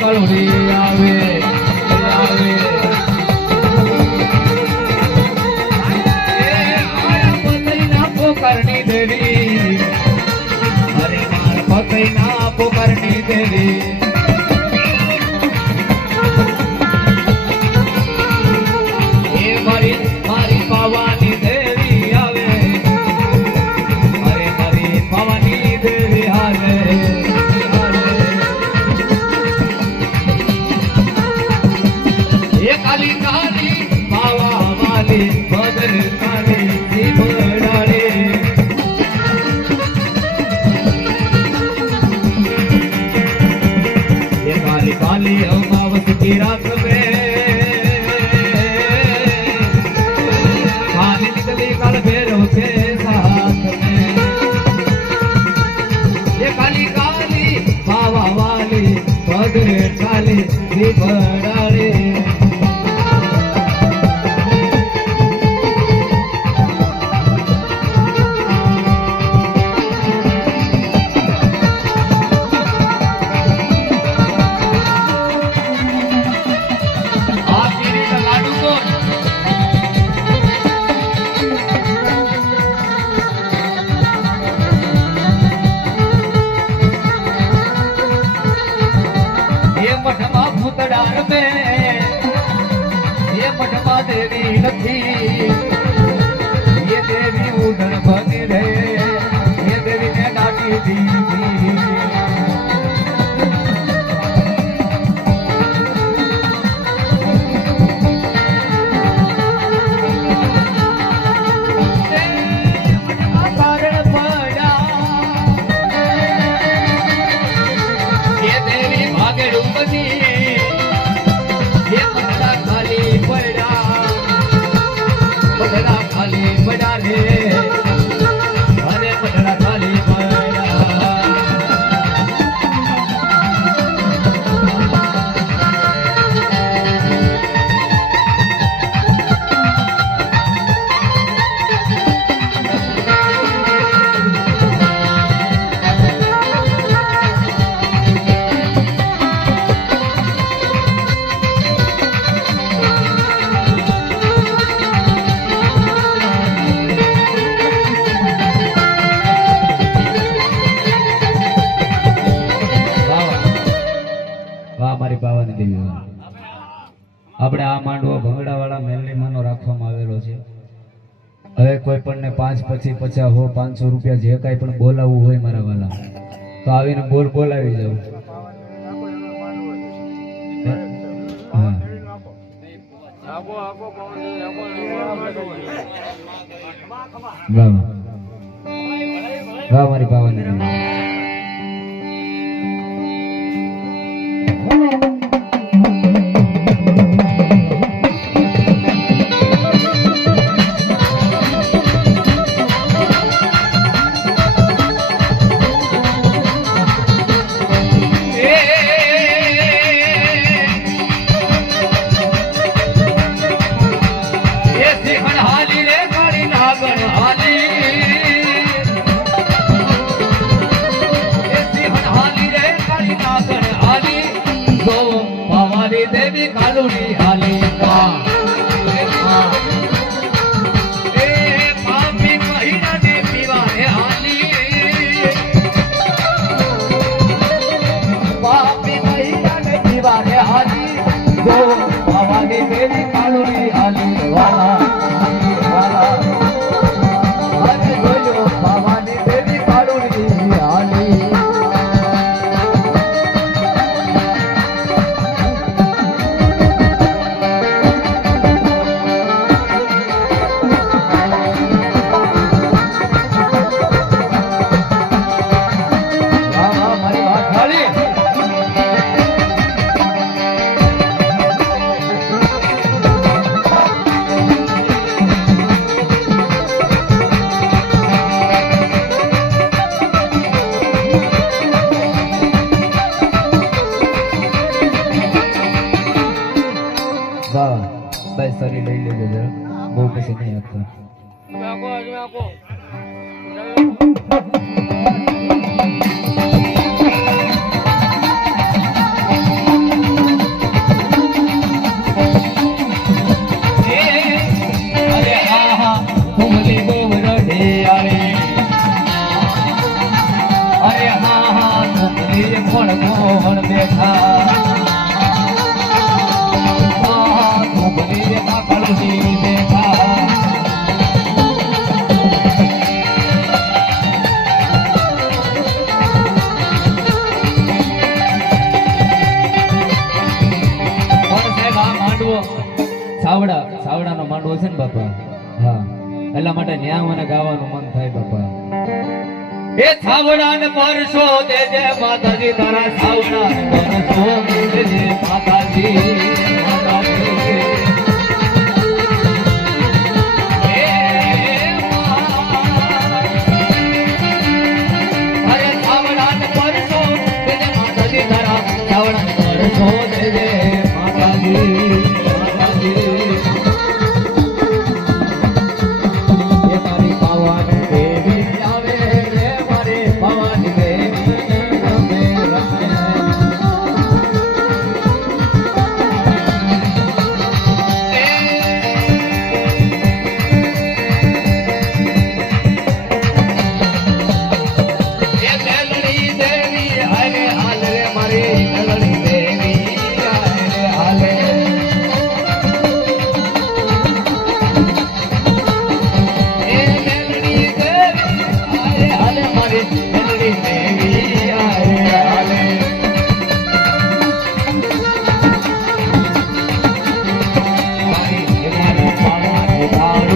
કલુડી આવે. આવે પોકરની દેવી. અરે મારા પતઈના દેવી. અમાવસ કી રાત મે હાલી નીકળી કાલ ભેરો છે કાલી કાલી બાવા વાલી ભગરે કાલી દીપડાળી મે એ મઠમાં દેવી નથી. આપણે આ માંડવો ભંગડાવાળા મેલની માનો રાખવામાં આવેલો છે. હવે કોઈ પણને પાંચ પછી પચાસ હો, પાંચસો રૂપિયા જે કાંઈ પણ બોલાવવું હોય મારા વાલા, તો આવીને બોલ બોલાવી જાઉં વાહ વાહ. મારી બાવાની સાવના પરસો દેજે માતાજી તારા સાવના પરસો દેજે માતાજી.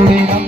Thank you.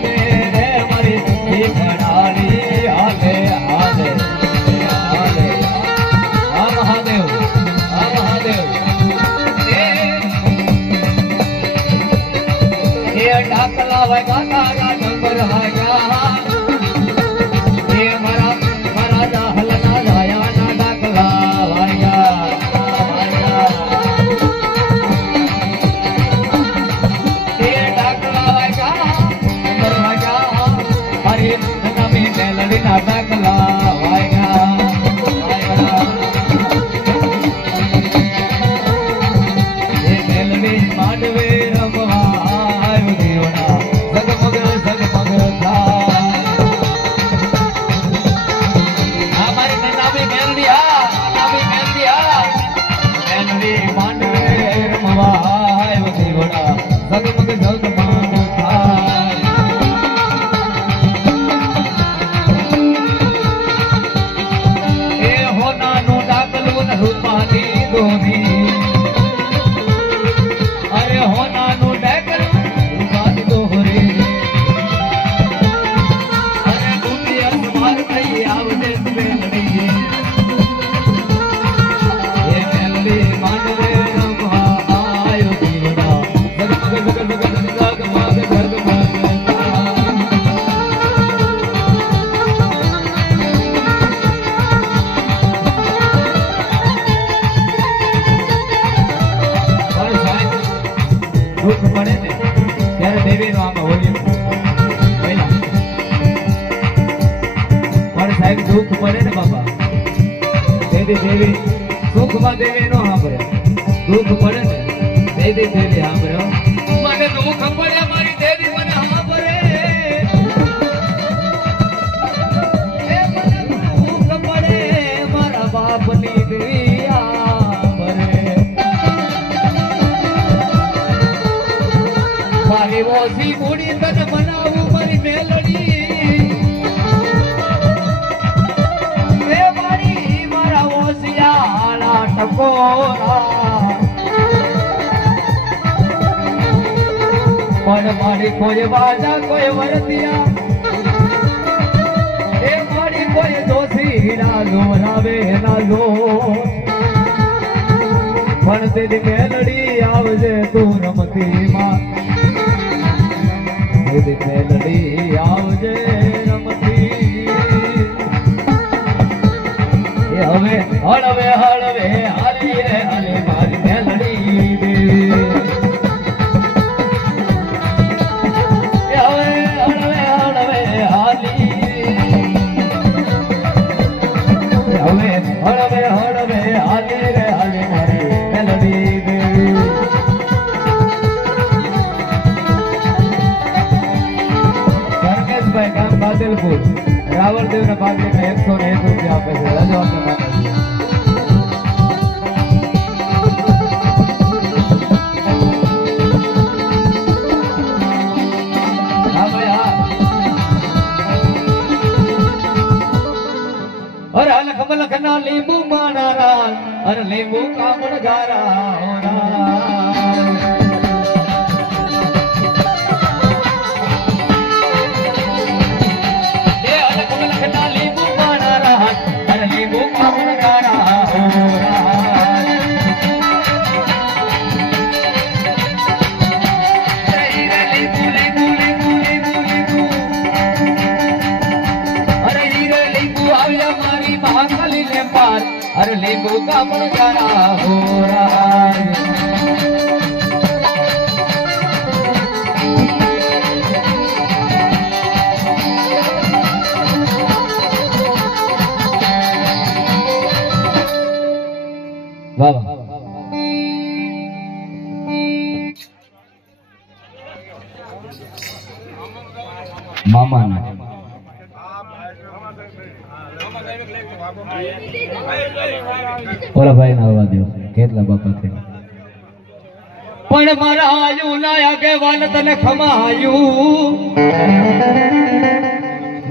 তুমি દે દેવી સુખમાં દેવી નો સાંભળ્યો દુઃખ પડે ને દે દેવી સાંભળ્યો અને મારી કોઈ વાજા, કોઈ વરતિયા. એ મારી કોઈ દોષી રાજો રાવે રાજો પણ તેની મેલડી આવજે તું રમતી માં મેલડી આવજે હવે હળવે હળવે હળ कमल जरा हो रहा है ઓલા ભાઈ ના આવવા દો કેટલા બાપા છે પણ મારા હાયું ના આગેવાન તને ખમાયું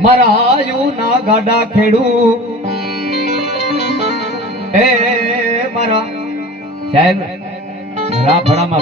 મારા આયુ ના ગાડા ખેડું. એ મારા. સાહેબ રાફડામાં